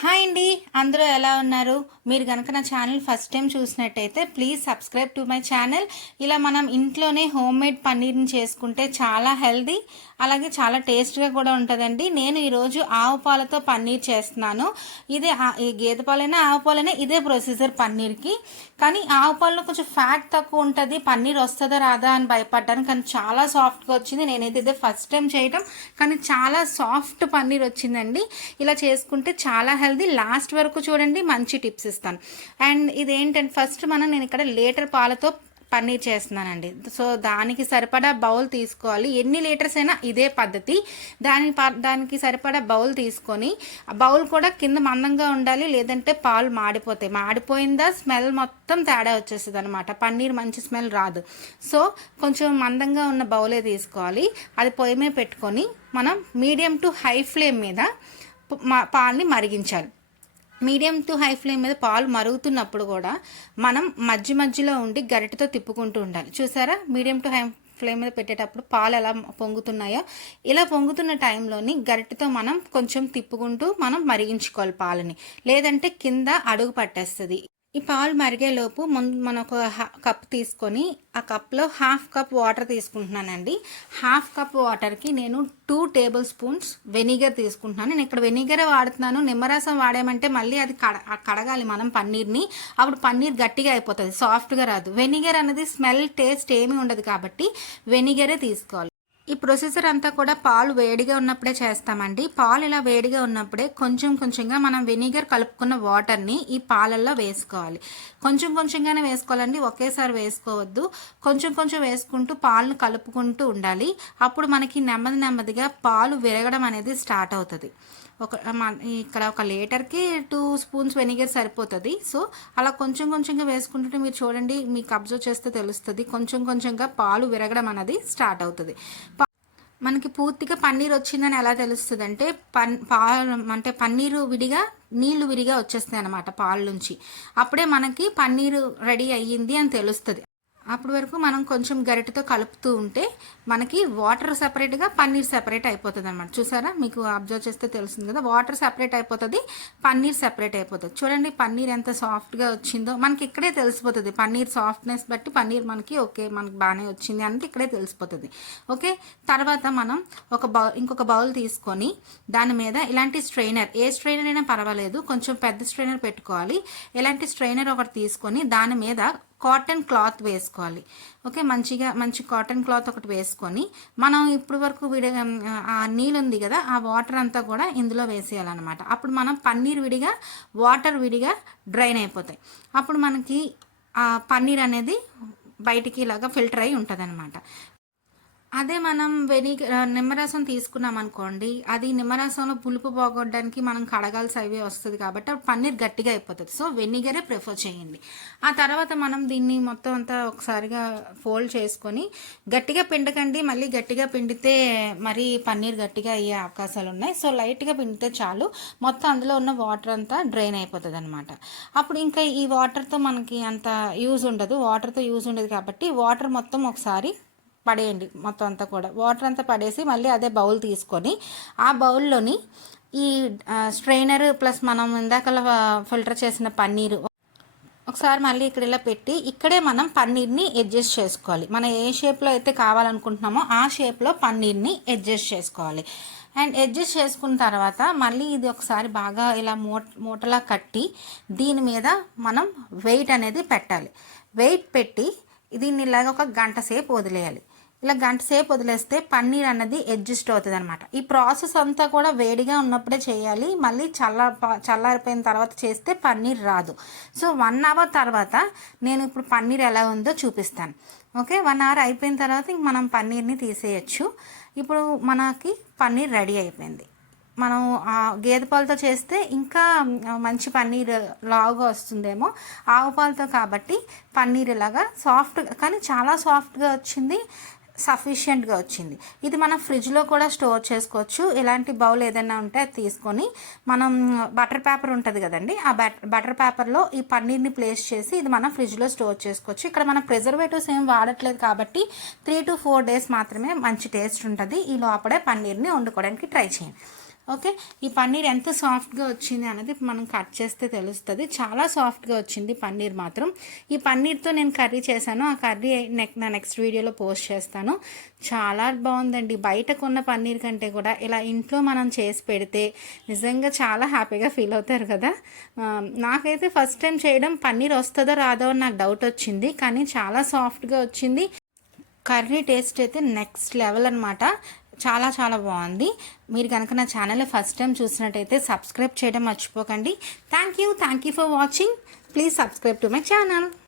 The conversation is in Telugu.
హాయ్ అండి అందరూ ఎలా ఉన్నారు? మీరు కనుక నా ఛానల్ ఫస్ట్ టైం చూసినట్టయితే please subscribe to my channel. ఇలా మనం ఇంట్లోనే హోమ్ మేడ్ పన్నీర్ని చేసుకుంటే చాలా హెల్దీ అలాగే చాలా టేస్ట్గా కూడా ఉంటుందండి. నేను ఈరోజు ఆవు పాలతో పన్నీర్ చేస్తున్నాను. ఇదే ఈ గేదె పాలైనా ఆవు పాలైనా ఇదే ప్రొసీజర్ పన్నీర్కి. కానీ ఆవు పాలలో కొంచెం ఫ్యాట్ తక్కువ ఉంటుంది పన్నీర్ వస్తుందా రాదా అని భయపడ్డాను. కానీ చాలా సాఫ్ట్గా వచ్చింది. నేనైతే ఇదే ఫస్ట్ టైం చేయటం. కానీ చాలా సాఫ్ట్ పన్నీర్ వచ్చిందండి. ఇలా చేసుకుంటే చాలా హెల్త్ హెల్దీ లాస్ట్ వరకు చూడండి మంచి టిప్స్ ఇస్తాను. అండ్ ఇదేంటంటే ఫస్ట్ మనం నేను ఇక్కడ లీటర్ పాలతో పన్నీర్ చేస్తున్నానండి. సో దానికి సరిపడా బౌల్ తీసుకోవాలి. ఎన్ని లీటర్స్ అయినా ఇదే పద్ధతి. దాని ప- దానికి సరిపడా బౌల్ తీసుకొని ఆ బౌల్ కూడా కింద మందంగా ఉండాలి లేదంటే పాలు మాడిపోతాయి. మాడిపోయిందా స్మెల్ మొత్తం తేడా వచ్చేస్తుంది అనమాట పన్నీర్ మంచి స్మెల్ రాదు. సో కొంచెం మందంగా ఉన్న బౌలే తీసుకోవాలి. అది పొయ్యి మీద పెట్టుకొని మనం మీడియం టు హై ఫ్లేమ్ మీద పాలని మరిగించాలి. మీడియం టు హై ఫ్లేమ్ మీద పాలు మరుగుతున్నప్పుడు కూడా మనం మధ్య మధ్యలో ఉండి గరిటతో తిప్పుకుంటూ ఉండాలి. చూసారా? మీడియం టు హై ఫ్లేమ్ మీద పెట్టేటప్పుడు పాలు ఎలా పొంగుతున్నాయో? ఇలా పొంగుతున్న టైంలోని గరిటతో మనం కొంచెం తిప్పుకుంటూ మనం మరిగించుకోవాలి పాలని. లేదంటే కింద అడుగు పట్టేస్తుంది. ఈ పాలు మరిగేలోపు ముందు మనం ఒక కప్ తీసుకొని ఆ కప్లో హాఫ్ కప్ వాటర్ తీసుకుంటున్నానండి. హాఫ్ కప్ వాటర్కి నేను టూ టేబుల్ స్పూన్స్ వెనిగర్ తీసుకుంటున్నాను. నేను ఇక్కడ వెనిగర్ వాడుతున్నాను. నిమ్మరసం వాడామంటే మళ్ళీ అది కడ కడగాలి మనం పన్నీర్ని. అప్పుడు పన్నీర్ గట్టిగా అయిపోతుంది సాఫ్ట్గా రాదు. వెనిగర్ అనేది స్మెల్ టేస్ట్ ఏమీ ఉండదు కాబట్టి వెనిగరే తీసుకోవాలి. ఈ ప్రొసీజర్ అంతా కూడా పాలు వేడిగా ఉన్నప్పుడే చేస్తామండి. పాలు ఇలా వేడిగా ఉన్నప్పుడే కొంచెం కొంచెంగా మనం వెనిగర్ కలుపుకున్న వాటర్ని ఈ పాలల్లో వేసుకోవాలి. కొంచెం కొంచెంగానే వేసుకోవాలండి. ఒకేసారి వేసుకోవద్దు. కొంచెం కొంచెం వేసుకుంటూ పాలను కలుపుకుంటూ ఉండాలి. అప్పుడు మనకి నెమ్మది నెమ్మదిగా పాలు విరగడం అనేది స్టార్ట్ అవుతుంది. ఒక మన- ఇక్కడ ఒక లీటర్కి టూ స్పూన్స్ వెనిగర్ సరిపోతుంది. సో అలా కొంచెం కొంచెంగా వేసుకుంటుంటే మీరు చూడండి మీకు అబ్జర్వ్ చేస్తే తెలుస్తుంది. కొంచెం కొంచెంగా పాలు విరగడం అనేది స్టార్ట్ అవుతుంది. ప- మనకి పూర్తిగా పన్నీర్ వచ్చిందని ఎలా తెలుస్తుంది అంటే పన్ పాలు అంటే పన్నీరు విడిగా నీళ్ళు విడిగా వచ్చేస్తాయి అనమాట పాల నుంచి. అప్పుడే మనకి పన్నీరు రెడీ అయ్యింది అని తెలుస్తుంది. అప్పటి వరకు మనం కొంచెం గరిటతో కలుపుతూ ఉంటే మనకి వాటర్ సెపరేట్గా పన్నీర్ సపరేట్ అయిపోతుంది అనమాట చూసారా? మీకు అబ్జర్వ్ చేస్తే తెలుస్తుంది కదా వాటర్ సెపరేట్ అయిపోతుంది పన్నీర్ సపరేట్ అయిపోతుంది. చూడండి పన్నీర్ ఎంత సాఫ్ట్గా వచ్చిందో. మనకి ఇక్కడే తెలిసిపోతుంది పన్నీర్ సాఫ్ట్నెస్ బట్టి పన్నీర్ మనకి ఓకే మనకి బాగానే వచ్చింది అంటే ఇక్కడే తెలిసిపోతుంది. ఓకే? తర్వాత మనం ఒక బౌల్ ఇంకొక బౌల్ తీసుకొని దాని మీద ఇలాంటి స్ట్రైనర్ ఏ స్ట్రైనర్ అయినా పర్వాలేదు కొంచెం పెద్ద స్ట్రైనర్ పెట్టుకోవాలి. ఇలాంటి స్ట్రైనర్ ఒకటి తీసుకొని దాని మీద కాటన్ క్లాత్ వేసుకోవాలి. ఓకే మంచిగా మంచి కాటన్ క్లాత్ ఒకటి వేసుకొని మనం ఇప్పుడు వరకు విడిగా ఆ నీళ్ళు ఉంది కదా ఆ వాటర్ అంతా కూడా ఇందులో వేసేయాలన్నమాట. అప్పుడు మనం పన్నీర్ విడిగా వాటర్ విడిగా డ్రైన్ అయిపోతాయి. అప్పుడు మనకి ఆ పన్నీర్ అనేది బయటికి ఇలాగా ఫిల్టర్ అయి ఉంటుంది అనమాట అదే మనం వెనిగర్ నిమ్మరసం తీసుకున్నాం అనుకోండి అది నిమ్మరసంలో పులుపు పోగొట్టడానికి మనం కడగాల్సి అవే వస్తుంది కాబట్టి పన్నీర్ గట్టిగా అయిపోతుంది. సో వెనిగరే ప్రిఫర్ చేయండి. ఆ తర్వాత మనం దీన్ని మొత్తం అంతా ఒకసారిగా ఫోల్డ్ చేసుకొని గట్టిగా పిండకండి మళ్ళీ గట్టిగా పిండితే మరి పన్నీర్ గట్టిగా అయ్యే అవకాశాలు ఉన్నాయి. సో లైట్గా పిండితే చాలు. మొత్తం అందులో ఉన్న వాటర్ అంతా డ్రైన్ అయిపోతుంది అనమాట అప్పుడు ఇంకా ఈ వాటర్తో మనకి అంత యూజ్ ఉండదు. వాటర్తో యూజ్ ఉండదు కాబట్టి వాటర్ మొత్తం ఒకసారి పడేయండి మొత్తం అంతా కూడా. వాటర్ అంతా పడేసి మళ్ళీ అదే బౌల్ తీసుకొని ఆ బౌల్లోని ఈ స్ట్రైనర్ ప్లస్ మనం ఇందాకలా ఫిల్టర్ చేసిన పన్నీరు ఒకసారి మళ్ళీ ఇక్కడ ఇలా పెట్టి ఇక్కడే మనం పన్నీర్ని అడ్జస్ట్ చేసుకోవాలి. మనం ఏ షేప్లో అయితే కావాలనుకుంటున్నామో ఆ షేప్లో పన్నీర్ని అడ్జస్ట్ చేసుకోవాలి. అండ్ అడ్జస్ట్ చేసుకున్న తర్వాత మళ్ళీ ఇది ఒకసారి బాగా ఇలా మూట మూటలా కట్టి దీని మీద మనం వెయిట్ అనేది పెట్టాలి. వెయిట్ పెట్టి దీన్ని ఇలాగ ఒక గంట సేపు వదిలేయాలి. ఇలా గంట సేపు వదిలేస్తే పన్నీర్ అన్నది అడ్జస్ట్ అవుతుంది అనమాట ఈ ప్రాసెస్ అంతా కూడా వేడిగా ఉన్నప్పుడే చేయాలి. మళ్ళీ చల్ల చల్లారిపోయిన తర్వాత చేస్తే పన్నీర్ రాదు. సో వన్ అవర్ తర్వాత నేను ఇప్పుడు పన్నీర్ ఎలా ఉందో చూపిస్తాను. ఓకే? వన్ అవర్ అయిపోయిన తర్వాత ఇంక మనం పన్నీర్ని తీసేయచ్చు. ఇప్పుడు మనకి పన్నీర్ రెడీ అయిపోయింది. మనం గేదె పాలతో చేస్తే ఇంకా మంచి పన్నీర్ లావుగా వస్తుందేమో. ఆవు పాలతో కాబట్టి పన్నీర్ ఇలాగా సాఫ్ట్ కానీ చాలా సాఫ్ట్గా వచ్చింది. సఫిషియెంట్గా వచ్చింది. ఇది మనం ఫ్రిడ్జ్లో కూడా స్టోర్ చేసుకోవచ్చు. ఇలాంటి బౌల్ ఏదైనా ఉంటే అది తీసుకొని మనం బటర్ పేపర్ ఉంటుంది కదండి ఆ బటర్ పేపర్లో ఈ పన్నీర్ని ప్లేస్ చేసి ఇది మనం ఫ్రిడ్జ్లో స్టోర్ చేసుకోవచ్చు. ఇక్కడ మనం ప్రిజర్వేటివ్స్ ఏం వాడట్లేదు కాబట్టి త్రీ టు ఫోర్ డేస్ మాత్రమే మంచి టేస్ట్ ఉంటుంది. ఈ లోపడే పన్నీర్ని వండుకోవడానికి ట్రై చేయండి. ఓకే? ఈ పన్నీర్ ఎంత సాఫ్ట్గా వచ్చింది అనేది మనం కట్ చేస్తే తెలుస్తుంది. చాలా సాఫ్ట్గా వచ్చింది పన్నీర్ మాత్రం. ఈ పన్నీర్తో నేను కర్రీ చేశాను. ఆ కర్రీ నెక్ నా నెక్స్ట్ వీడియోలో పోస్ట్ చేస్తాను. చాలా బాగుందండి. బయట కొన్న పన్నీర్ కంటే కూడా ఇలా ఇంట్లో మనం చేసి పెడితే నిజంగా చాలా హ్యాపీగా ఫీల్ అవుతారు కదా? నాకైతే ఫస్ట్ టైం చేయడం పన్నీర్ వస్తుందో రాదో అని నాకు డౌట్ వచ్చింది. కానీ చాలా సాఫ్ట్గా వచ్చింది. కర్రీ టేస్ట్ అయితే నెక్స్ట్ లెవెల్ అనమాట చాలా చాలా బాగుంది. మీరు కనుక నా ఛానల్ ఫస్ట్ టైం చూసినట్టయితే సబ్స్క్రైబ్ చేయడం మర్చిపోకండి. Thank you thank you for watching please subscribe to my channel